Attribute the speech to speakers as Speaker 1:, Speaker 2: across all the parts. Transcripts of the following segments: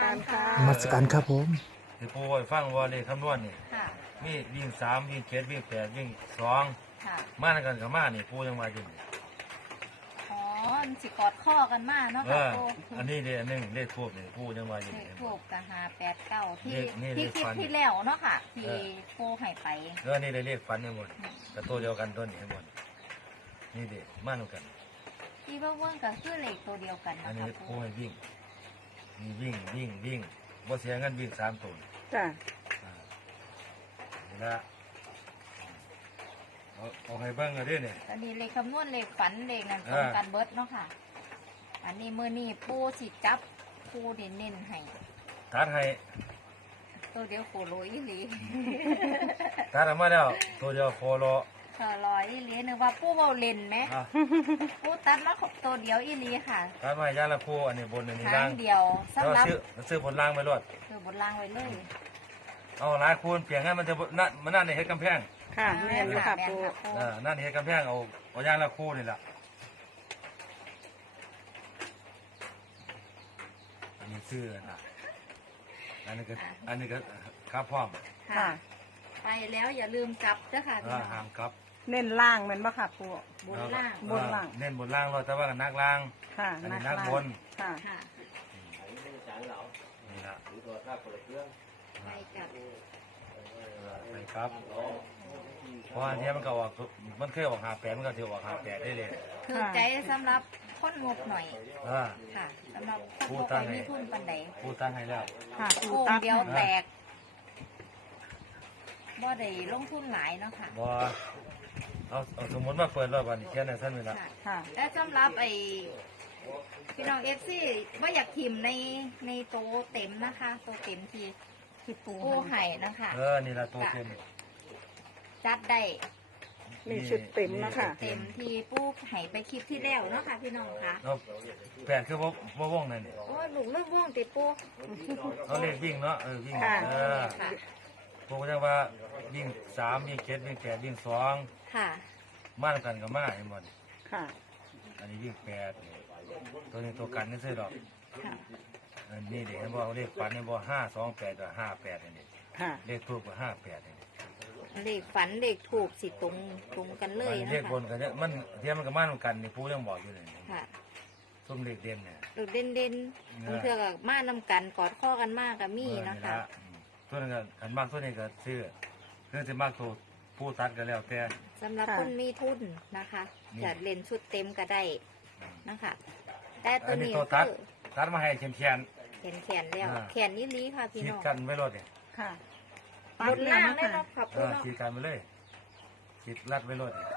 Speaker 1: การค่ะ
Speaker 2: นมัสการครับผม
Speaker 3: ที่ปูไว้ฟังว่าเลขคำนวณนี่
Speaker 1: ค่ะ
Speaker 3: มีวิ่ง3วิ่ง7วิ่ง8วิ่ง2
Speaker 1: ค่ะ
Speaker 3: มาด้วยกันกับมานี่ปูยังมาอยู่นี่
Speaker 1: อ๋อมันสิกอดข้อกันมากเนาะ
Speaker 3: เอ
Speaker 1: ค่ะ
Speaker 3: อ
Speaker 1: ปู
Speaker 3: อันนี้เด้อันหนึงเลขทูบนี่ปูยังมาอยู่
Speaker 1: เล
Speaker 3: นี่
Speaker 1: ขถูกกับ589ที่
Speaker 3: นี่
Speaker 1: ที่
Speaker 3: เลข
Speaker 1: คลิป
Speaker 3: ฟัน
Speaker 1: ที่แล้วเนาะค่ะ ที่ปูให้ไป
Speaker 3: แล้วอันนี้ได้เลขฝันทั้งหมดแต่ตัวเดียวกันตัวนี้ทั้งหมดนี่เด้มาด้วยกัน
Speaker 1: ที่เบิ่งๆก็คือเลขตัวเดียวกัน
Speaker 3: อัน
Speaker 1: นะ
Speaker 3: นี้
Speaker 1: คะ
Speaker 3: ปู
Speaker 1: ปู
Speaker 3: ให้วิ่งมีวิ่งบ่เสียเงินวิ่ง3ตัว
Speaker 2: จ้ะ
Speaker 3: อ่านี่ละเอาให้เบิ่งกันเด้เนี่ย
Speaker 1: อันนี้เลขคำนวณเลขฝันเลขนั้นตรงกันเบิดเนาะค่ะ อันนี้มื้อนี้ปูสิจับปูเน้นๆให้
Speaker 3: ตัดให้
Speaker 1: ตัวเดียวโคโลอีหลี
Speaker 3: ตัดออกมาแล้วตัวเดียวโคโล
Speaker 1: ก็ลอยอีหลีนึกว่าปูเว้าเล่นไหม
Speaker 3: อ่ะ
Speaker 1: ปูตัดมาตัวเดียวอีหลีค่ะ
Speaker 3: ตัดมาให้ยาละคู่อันนี้บนอันนี้
Speaker 1: ทา
Speaker 3: ล่าง
Speaker 1: งเดียวสำหรับ
Speaker 3: ซื้อบนล่างไปรวด
Speaker 1: คือบนล่างไว้เลย
Speaker 3: เอาหลายคูณเปลี่ยนให้มันจะนั่นมันนั่นในเฮ็ดกำแพง
Speaker 2: ค่ะแม่นอยู่ค่ะปู
Speaker 3: นั่นเฮ็ดกำแพงเอายางละคู่นี่แหละอันนี้ซื้อนะอันนี้ก็ครับพร้อม
Speaker 1: ค่ะ ไปแล้วอย่าลืมจับเด้อค่ะพี่น้อง
Speaker 3: ห้ามครับ
Speaker 2: เน้นล่างแม่นบ่ค่ะปู
Speaker 1: บนล่าง
Speaker 2: บนล่าง
Speaker 3: เน้นบนล่างเราแต่ว่ากันนักล่าง
Speaker 2: ค่ะ
Speaker 3: อันนี้
Speaker 2: ล่าง
Speaker 3: นักบน
Speaker 2: ค่ะ
Speaker 1: ค่ะ
Speaker 3: นี่ละ
Speaker 1: ไปกับ
Speaker 3: ไปครับเพราะอันนี้มันก็ออกมันเคยออก58มันก็จะออก58ได้เลย
Speaker 1: คือใจสำหรับคนงบหน่อย
Speaker 3: อ่า
Speaker 1: ค่ะสำหรับคนงบไปมีทุนปันใด
Speaker 3: พูดตั้งให้แล้ว
Speaker 2: ค่ะปู
Speaker 1: โอ่ง
Speaker 2: ตัด
Speaker 1: เดียวแตกบ่ได้ลงทุนหลายเนาะค่ะ
Speaker 3: บ่เอาสมมติว่าเปิดรอบวันเขียนให้ท่านเวลา
Speaker 1: ค่ะ
Speaker 2: ค่ะ
Speaker 1: และสำหรับพี่น้องFC ว่าอยากทิมในโตวเต็มนะคะโตวเต็มที่
Speaker 2: ที่ปู
Speaker 1: ปูไห่นะคะ
Speaker 3: นี่ละตัวเต็ม
Speaker 1: จัดได้
Speaker 2: มีชุดเต็มเนาะค่ะ
Speaker 1: เต็มที่ปูไห่ไปคลิปที่แล้วเนาะค่ะพี่น้องค่ะ
Speaker 3: เอาแปดคือบ่วงนั่นนี่
Speaker 1: โอ้ยลูกเริ่มว่องติปู
Speaker 3: เขาเรียกวิ่งเนาะวิ่ง
Speaker 2: ค่ะ
Speaker 1: ค่ะ
Speaker 3: พวกเรียกว่าวิ่ง3วิ่ง7วิ่ง8วิ่ง2
Speaker 1: ค่ะ
Speaker 3: มากันกับมาเห็นบ่
Speaker 2: ค่ะ
Speaker 3: อันนี้วิ่ง8ตัวนี้ตัวกันนี่ซื้อดอก
Speaker 1: ค่ะ
Speaker 3: อันนี้เด็กเห็นบ่เลขฝันนี่บ่528กับ58นี่
Speaker 2: ค่ะ
Speaker 3: เลขทูบก็58นี่
Speaker 1: เลขฝันเลขถูกสิตรงกันเลยนะ
Speaker 3: เลขบ
Speaker 1: คะ
Speaker 3: นก็เนี่ยมันเทียมมันก็มาเหมือนกันนี่ปู่ยังบอกอยู่เลย
Speaker 1: ค่ะ
Speaker 3: ซุ่มเลขเด่นเนี่ย
Speaker 1: ลูกเด่นๆบางเทื่อกับมานำกันกอดข้อกันมากกับมีนะคะ
Speaker 3: ตัวนั้นก็อันมากตัวนี้ก็ซื้อเรื่องจะมากตัวผู้ตัดก็แล้วแต่
Speaker 1: สำหรับคนมีทุนนะคะจัดเล่นชุดเต็มก็ได้นะคะ แต่ตัว
Speaker 3: อันนี้
Speaker 1: นี้
Speaker 3: ตัวตัด
Speaker 1: คือ
Speaker 3: ตัดมาให้แขน
Speaker 1: เห็นแขนแล้ว
Speaker 3: อ่า
Speaker 1: แขนนี้ลีค่ะพี่
Speaker 3: ฉีด
Speaker 1: น้อง
Speaker 3: กันไว้รถเนี่ย
Speaker 2: ค่ะ
Speaker 1: บนล่างได้รับขับพี่น้อง
Speaker 3: ฉีดกันไปเลยฉีดรัดไว้รถเนี่ย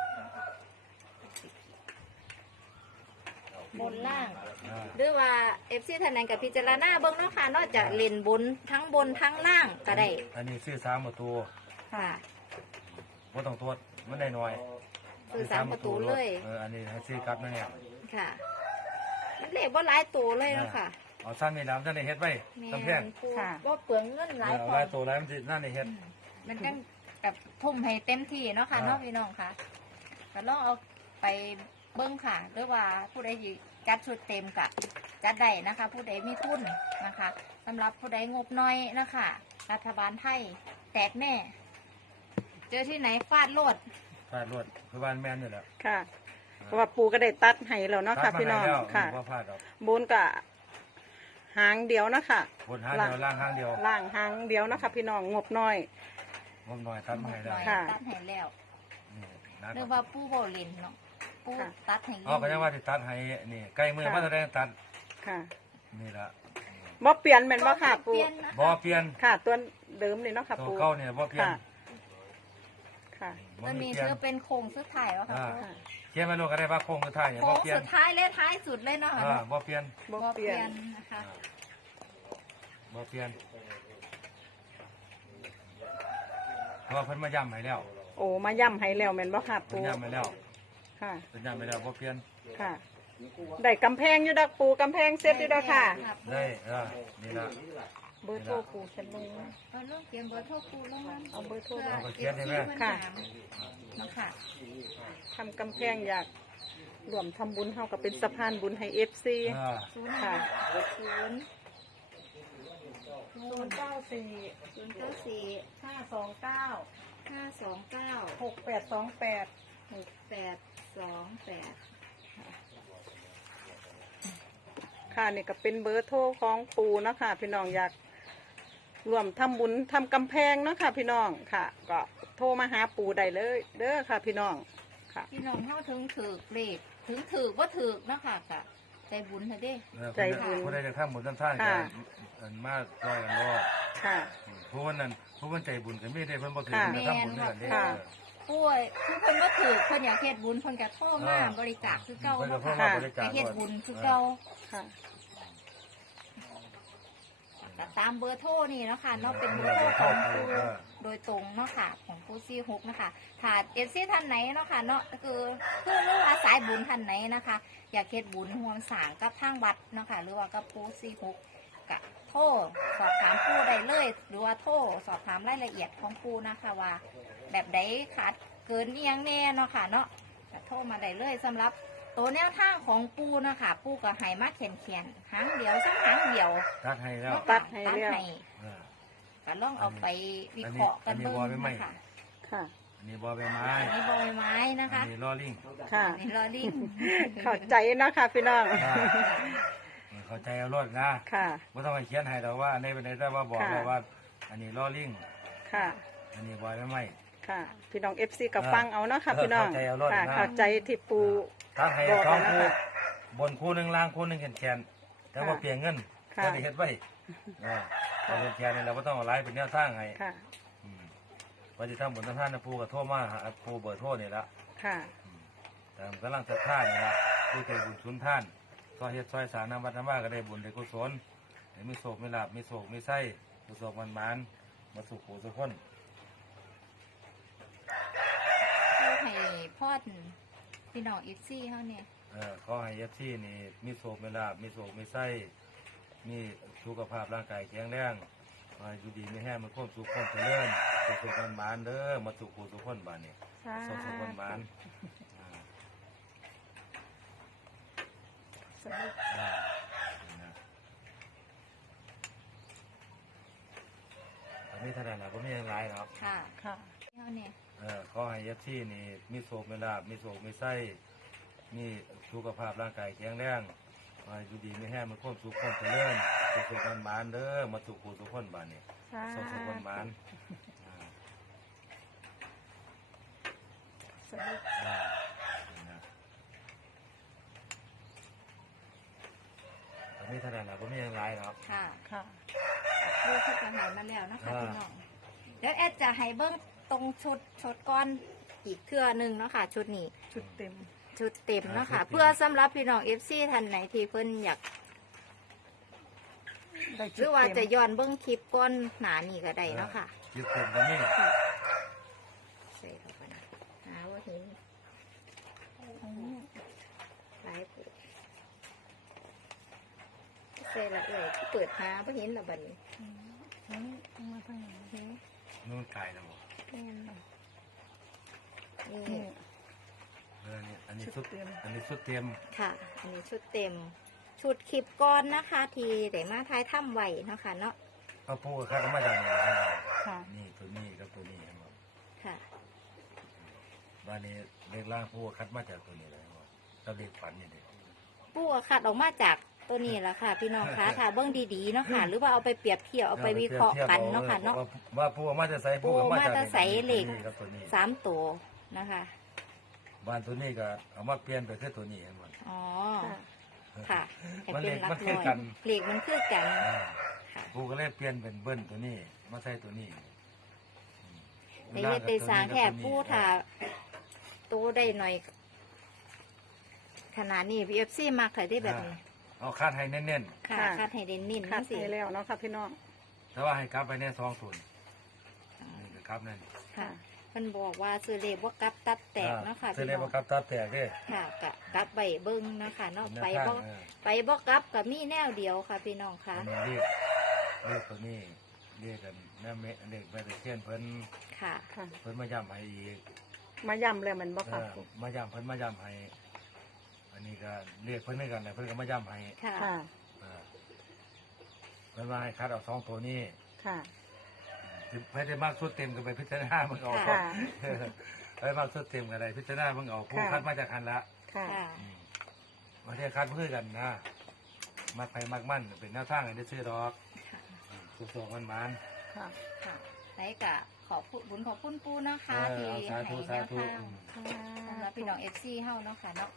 Speaker 1: บนล่าง
Speaker 3: อ่า
Speaker 1: หรือว่าเอฟซีท่านไหนกับพิจารณาเบิ้งเนาะค่ะนอกจากเล่นบนทั้งล่างก็ได้
Speaker 3: อันนี้ซื้อ3ประตู
Speaker 1: ค่ะ
Speaker 3: บ่ต้องตรวจมันได้น้อย
Speaker 1: คือ3ประตูเลย
Speaker 3: อันนี้ให้ซื้อกลับนะเนี่ย
Speaker 1: ค่ะมันเลขว่าหลายตัวเลยเนาะค่ะ
Speaker 3: เอาซ้ำนี่แล้วท่านได้เฮ็ดไว้
Speaker 1: แม่
Speaker 3: กำแพง
Speaker 1: นปูว่าเปลืองเงินหลาย
Speaker 3: เอา
Speaker 1: พ
Speaker 3: ห
Speaker 1: อ
Speaker 3: ลายตัวหลายมันสินั่นได้เฮ็ด
Speaker 1: มันก็กับทุ่มให้เต็มที่เนาะค่ะ
Speaker 3: อ่า
Speaker 1: เนาะพี่น้องค่ะก็ลองเอาไปเบิ้งค่ะหรือว่าผู้ใดสิจัดชุดเต็มกับจัดได้นะคะ ผู้ใดมีทุนนะคะสำหรับผู้ใดงบน้อยนะคะรัฐบาลไทยแตกแน่ เจอที่ไหนฟาดโลด
Speaker 3: ฟาดรถคือบ้านแม่นนี่แหละ
Speaker 2: ค่ะเพราะว่าปูก็ได้ตัดให้แล้วเนาะค่ะพี่น้อง
Speaker 3: ตัดมาให้แล้ว
Speaker 2: ค่ะ
Speaker 3: บ่พลาดหรอก
Speaker 2: บนก็หางเดียวเนาะค่ะ
Speaker 3: บนหางเดียวล่างหางเดียว
Speaker 2: ล่างหางเดียวเนาะค่ะพี่น้องงบน้อย
Speaker 3: งบหน่อยตัดมาให้
Speaker 1: ห
Speaker 3: แล้ว
Speaker 1: น่อย
Speaker 2: ค่ะ
Speaker 1: ตัดให้แล้ว
Speaker 3: นี่นัด
Speaker 1: หรือว่าปู้โบลินเนาะปู้
Speaker 2: ค่ะ
Speaker 1: ตัดให้
Speaker 3: อ๋อก็ยังว่าสิตัดให้นี่ใกล้มือมาแสดงตัด
Speaker 2: ค่ะ
Speaker 3: นี่ละ
Speaker 2: บ่เปลี่ยนแม่นบ่ค่ะปู
Speaker 1: เปลี่ยนนะ
Speaker 3: บ่
Speaker 1: คะ
Speaker 3: เปลี่ยน
Speaker 2: ค่ะ ตัวเดิมนี่เนาะค่ะ
Speaker 3: ตัว
Speaker 2: ปู
Speaker 3: เก่าเนี่ยบ่เปลี่ยน
Speaker 2: ค่ะ ค่ะ
Speaker 3: บ่
Speaker 1: มัน
Speaker 3: มี
Speaker 1: มี
Speaker 3: เปลี่ย
Speaker 1: เชื่
Speaker 3: น
Speaker 1: อเป็นโครงสุดท้ายวะค่ะ
Speaker 2: ค่ะ
Speaker 3: เขียนมาโลกก็ได้ว่าโค้งสุดท้ายเนี่ย
Speaker 1: โค้
Speaker 3: บ่
Speaker 1: ง
Speaker 3: เปลี่ยน
Speaker 1: สุดท้ายและท้ายสุดเลยเนาะค่ะ
Speaker 3: บ่เปลี่ยน
Speaker 2: บ่
Speaker 1: บ่
Speaker 2: เปลี่ยน
Speaker 1: นะคะ
Speaker 3: บ่เปลี่ยนเพราะว่าเพิ่นมาย้ำให้แล้ว
Speaker 2: โอ้มาย่ำให้แล้วแม่นบ่ค่ะ
Speaker 3: เพิ่
Speaker 2: ปู
Speaker 3: นย้ำให้แล้ว
Speaker 2: ค่ะ
Speaker 3: เพิ่นย้ำให้แล้วบ่เปลี่ยน
Speaker 2: ค่ะ ได้กำแพงอยู่ดอกปูกำแพงเซ็ตอยู่ดอกค่ะ
Speaker 3: ได้นี่ละ
Speaker 2: เบอร์โทรปูฉันลง
Speaker 1: เอาลูกเขียนเบอร์โทรปูลงมา
Speaker 2: เอาเบอร์โทร
Speaker 1: พื่
Speaker 3: เอาเขียนให้แม่
Speaker 2: ค่ะ
Speaker 1: เนาะค่ะ
Speaker 2: ทำกำแพงอยากรวมทำบุญเฮากับเป็นสะพานบุญให้ FC
Speaker 3: อ่า
Speaker 1: ศูนย์
Speaker 2: ค่ะ
Speaker 1: ศูนย์
Speaker 2: 529
Speaker 1: 529
Speaker 2: 6828
Speaker 1: 6828
Speaker 2: ค่ะนี่ก็เป็นเบอร์โทรของปูเนาะค่ะพี่น้องอยากรวมทำบุญทำกำแพงเนาะค่ะพี่น้องค่ะ ก็โทรมาหาปูได้เลยเด้อค่ะพี่น้องค่ะ
Speaker 1: พี่น้องเฮาถึงถือเลขถึงถือว่าถือเนาะค่ะก็ใจบุญเถอะเด้
Speaker 2: ใจบุญ
Speaker 3: ผู้ใดจะทำบุญทำทานกั
Speaker 2: ค่ะ
Speaker 3: นมากร้อยกันรอด
Speaker 2: ค่ะ
Speaker 3: ผู้วันนั้นผู้วันใจบุญกันไม่ได้เพิ่นบ่ถือ
Speaker 2: ค่ะ
Speaker 3: เพิ่นก็ทำบุญเนื่อนนี่
Speaker 2: ค่ะ
Speaker 1: ป่วยคือเพิ่นบ่ถือเพิ่นอยากเฮ็ดบุญเพิ่นก็โทรมาบริจาคคือเก่า
Speaker 3: เพิ่นก็
Speaker 1: เนาะ
Speaker 3: เพิ่
Speaker 1: ค่ะ
Speaker 3: มมาบริจา
Speaker 1: ไป
Speaker 3: ค
Speaker 1: เฮ็ดบุญคือเก่า
Speaker 2: ค่ะ
Speaker 1: ก็ตามเบอร์โทรนี่เนาะค่ะเนาะเป็นเบอร์โทรของผู้โดยตรงเนาะค่ะของผู้ซี่ฮกนะคะถ้าเอฟซีท่านไหนเนาะค่ะเนาะก็คือเพื่อรู้อาสายบุญท่านไหนนะคะ อยากเฮ็ดบุญร่วมสร้างกับทางวัดเนาะค่ะหรือว่ากับผู้ซี่ฮกก็โทรสอบถามผู้ได้เลย หรือว่าโทรสอบถามรายละเอียดของผู้นะคะว่า แบบใดขาดเกินอีหยังแน่เนาะค่ะเนาะก็โทรมาได้เลยสำหรับตัวแนวทางของปูนะคะปูก็ให้มาแขนหางเดียวซ้ำหางเดียว
Speaker 3: ตัดให้แล้ว
Speaker 2: ตัดให้แล้ว
Speaker 3: เออ
Speaker 1: ก็ลองเอาไปวิเคราะห์กันเบิ่ง
Speaker 3: อันนี้บ่ไม่
Speaker 1: นะคะ
Speaker 2: ค่ะ
Speaker 3: อันนี้บ่อใบไม้
Speaker 1: อันนี้บอยไม้นะคะ
Speaker 3: อันนี้ล้อลิง
Speaker 2: ค่ะ
Speaker 1: อันนี้ลอลิง
Speaker 2: เข้าใจเนาะค่ะพี่น้อง
Speaker 3: เข้าใจเอารถนะ
Speaker 2: ค่ะ
Speaker 3: ไม่ต้องไปเขียนให้แต่ว่าอันนี้เป็นได้แต่ว่าบอก
Speaker 2: ค่ะ
Speaker 3: เลยว่า อันนี้ล้อลิง
Speaker 2: ค่ะ
Speaker 3: อันนี้บอยไม่ไหม้
Speaker 2: ค่ะ พี่น้อง FC กับฟังเอาเนาะค่ะพี่น้อง
Speaker 3: เข้าใจเอารอด
Speaker 2: ค่ะ
Speaker 3: นะ
Speaker 2: เข้าใจที่ปู
Speaker 3: ตัดให้
Speaker 2: บอก
Speaker 3: สอง
Speaker 2: แล้ว
Speaker 3: คู่
Speaker 2: นะคะ
Speaker 3: บนคู่หนึ่งล่างคู่หนึ่งแขนแต่ว่า
Speaker 2: ค่ะ
Speaker 3: เปลี่ยนเงิน
Speaker 2: ค่ะ
Speaker 3: จะได้เฮ็ดไว้เอาเป็นแขนนี่เราไม่ต้องเอาไล่เป็นแนวทางให้
Speaker 2: ค่ะ
Speaker 3: วันที่ทำบุญทำทานนะปูกับโทษมาหาปูเบอร์โทษนี่ละ
Speaker 2: ค่ะ
Speaker 3: แต่กำลังจะท่านี่ละผู้ใจบุญสุนท่านซอยเฮ็ดซอยสารน้ำวัดน้ำว่าก็ได้บุญได้กุศลได้มีโศกมีลาบมีโศกมีไส้มีโศกมันมันมาสุขหูสุขคน
Speaker 1: ผู้ให้พอดพี่น้องอีซี่เขาเนี่ย
Speaker 3: ขอให้เอฟซีนี่มีโศกมีลาบมีโศกมีไส้มีสุขภาพร่างกายแข็งแรงอยู่ดีมีแห้งมันควบสุขคนเจริญสุขมันมันเด้อมาสุขหูสุขคนบ้านนี่สุขมันมันอันนี้เท่านั้นนะก็ไม่ยังไรครับ
Speaker 1: ค่ะ
Speaker 2: ค่ะ
Speaker 1: เขาเนี่ย
Speaker 3: ขอให้เอฟซีนี่มีโศกมีลาบมีโศกมีไส้มีสุขภาพร่างกายแข็งแรงอยู่ดีมีแห้งมันควบสุขคนเจริญสุขมันมันเด้อมาสุขหูสุขคนบ้านนี่สุขมันมันอันนี้เท่านั้นนะก็ไม่ยังไรครับ
Speaker 1: ค่ะ
Speaker 2: ค่ะ
Speaker 1: ดูชุดอาหารมาแล้วนะคะพี่น้องเดี๋ยวแอดจะให้เบิ้งตรงชุดก้อนอีกเทื่อหนึ่งเนาะค่ะชุดนี้
Speaker 2: ชุดเต็ม
Speaker 1: ชุดเต็มเนาะค่ะ
Speaker 3: ชุดเต็ม
Speaker 1: เพื่อสำหรับพี่น้องเอฟซีท่านไหนที่เพิ่นอยาก
Speaker 2: ได้
Speaker 1: ห
Speaker 2: ชุ
Speaker 1: รื
Speaker 2: ด
Speaker 1: อว่า
Speaker 2: เต็
Speaker 1: จะ
Speaker 2: ม
Speaker 1: ย้อนเบิ้งคลิปก้อนหนานี่ก็ได้เนาะค่ะ
Speaker 3: ยึดเต็มกันนี่
Speaker 1: ใส่เข้าไปนะหาว่าเห็นหลายปูใส่ละเอ่ยเปิดหาว่าเห็นละบัดนี้
Speaker 3: นู่นไกลแล้วบ่
Speaker 1: นี่
Speaker 3: อันนี้ชุดอันนี้ชุดเตรียม
Speaker 1: ค่ะ อันนี้ชุดเต็ม ชุดคลิปก้อนนะคะ ที่ได้มาท้ายถ้ำไหวเนาะค่ะเนาะ
Speaker 3: เอาปูกับข้าก็มาจากนี่
Speaker 2: ค่ะ
Speaker 3: นี่ตัวนี้กับตัวนี้ครับ
Speaker 1: ค่ะ
Speaker 3: บ้านนี้เล็กล่างปูคัดมาจากตัวนี้เลยครับเราเด็กฝันนี่เด็ก
Speaker 1: ปูก็คัดออกมาจากตัวนี้แหละค่ะ พี่น้องคะถ้าเบิ้งดีๆเนาะค่ะ หรือว่าเอาไปเปรียบเทียบเอาไปวิเคราะห์กันเนาะค่ะเนาะ
Speaker 3: ว่าปูมาจะใส่ปูกับมาจาก
Speaker 1: ปูมาจะใส่เหล็ก
Speaker 3: กับตัวนี้
Speaker 1: 3 ตัวนะคะ
Speaker 3: บ้านตัวนี้ก็เอามาเปลี่ยนไปคือตัวนี้ครับ
Speaker 1: อ๋อ
Speaker 2: ค่ะ
Speaker 1: ค่ะให้
Speaker 3: มัน
Speaker 1: เป็
Speaker 3: เล็
Speaker 1: น
Speaker 3: ก
Speaker 1: หลั
Speaker 3: มัน
Speaker 1: ก
Speaker 3: คื
Speaker 1: ร้
Speaker 3: อ
Speaker 1: อย
Speaker 3: กัน
Speaker 1: เหล็กมันคือกันค่ะ
Speaker 3: ปูก็เลยเปลี่ยนเป็นเบิ้ลตัวนี้มาใส่ตัวนี้
Speaker 1: ในเฮ็ดได้สร้างแค่ปูถ้าโตได้หน่อย ขนาดนี้ BFC มักถ่ายได้แบบนี้
Speaker 3: เอาคาดให้เน้น
Speaker 1: ค่ะคาดให้เด่นนิ่น
Speaker 2: คั
Speaker 1: นั่
Speaker 2: ด
Speaker 1: นสิ
Speaker 2: ให้แล้วเนาะค่ะพี่น้อง
Speaker 3: ๆแต่ว่าให้กลับไปแน่2 0นี่ก็กลับนั่น
Speaker 1: ค่ะมันบอกว่าซื้อเลขว่ากลับตัดแตกเนาะค่ะ
Speaker 3: เสร็จ
Speaker 1: พี่
Speaker 3: แล้ว
Speaker 1: น้อง
Speaker 3: กลับตัดแตกเด้
Speaker 1: ค่ะกลับใบเบิ้งเนาะคะเนาะไป
Speaker 3: บ่
Speaker 1: ไปบ่กลับกับมีแนวเดียวค่ะพี่น้องค่ะ
Speaker 3: เรียกตัวนี้เรียกกันแม่เด็กแม่ตะเคียนเพิ่น
Speaker 1: ค่ะ
Speaker 2: ค่ะ
Speaker 3: เพิ่นมาย้ำให้อีก
Speaker 2: มาย้ำเลยมันบ่ค่ะ
Speaker 3: มาย้ำเพิ่นมาย้ำให้อันนี้ก็เรียกเพิ่นด้วยกันแหละเพิ่นก็มาย้ำให้
Speaker 1: ค่ะ
Speaker 2: ค่ะ
Speaker 3: เพิ่นมาให้คัดเอา2 ตัวนี้
Speaker 2: ค่ะ
Speaker 3: ไม่ได้มากสุดเต็มก็ไปพิจารณามึงเอา
Speaker 2: ค่ะ
Speaker 3: ไปมากสุดเต็มกันไรพิจารณามึงเอาผู้
Speaker 2: ค่ะ
Speaker 3: คัดมาจากคันละ
Speaker 2: ค่ะ
Speaker 1: ค่ะ
Speaker 3: มาเทียคัดเพื่อกันนะมักไปมักมั่นเป็นแนวทางให้ได้ซื้อดอกสุกๆมัน
Speaker 2: ค่ะ
Speaker 1: ค่ะไหนกะขอบคุณบุญขอบคุณปูนะคะ
Speaker 3: เอ
Speaker 1: ที่
Speaker 3: อ
Speaker 1: ให้
Speaker 3: สาธุ
Speaker 1: แน
Speaker 3: สาว ธุ
Speaker 1: ทางสำหรับพี่น้อง FC เฮาเนาะค่ะเนาะ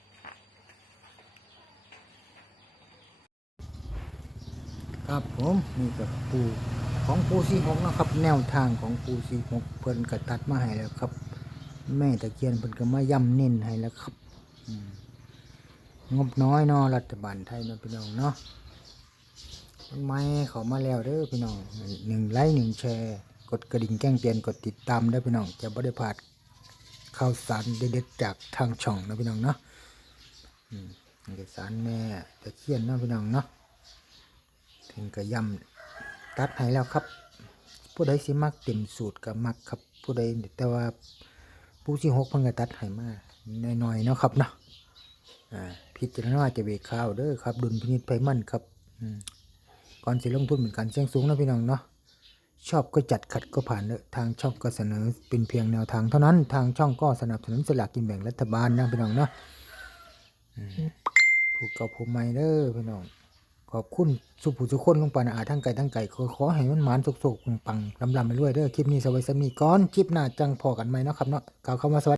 Speaker 4: ครับผมนี่ก็ปูของปูซีหกนะครับ แนวทางของปูซีหกเพิ่นก็ตัดมาให้แล้วครับ แม่ตะเคียนเพิ่นก็มาย้ำเน้นให้แล้วครับงบน้อยเนาะรัฐบาลไทยเนาะพี่น้องเนาะมันไม่เขามาแล้วเด้อพี่น้อง1 ไลค์ 1 แชร์กดกระดิ่งแจ้งเตือนกดติดตามได้พี่น้องจะบ่ได้พลาดข่าวสารเด็ดๆจากทางช่องนะพี่น้องเนาะเอกสารแม่ตะเคียนเนาะพี่น้องเนาะถึงก็ย้ำตัดให้แล้วครับ ผู้ใดสิมักเต็มสูตรก็มักครับ ผู้ใดแต่ว่าผู้ที่6เพิ่นก็ตัดให้มาน้อยๆเนาะครับเนาะพิจารณาจะเวกข้าวเด้อครับดุลพินิจไปมั่นครับก่อนสิลงทุนเป็นการเสี่ยงสูงนะพี่น้องเนาะชอบก็จัดขัดก็ผ่านเด้อทางช่องก็เสนอเป็นเพียงแนวทางเท่านั้นทางช่องก็สนับสนุนสลากกินแบ่งรัฐบาลนะพี่น้องเนาะผู้เก่าผู้ใหม่เด้อพี่น้องขอบคุณสุผู้ทุกคนลงปานาทั้งไก่ทั้งไก่ขอให้มันหมานสุกๆปังๆลำๆไปเรื่อยเด้อคลิปนี้สวัสดีก่อนคลิปหน้าจังพอกันไหมเนาะครับเนาะกล่าวคำว่าสวัสดี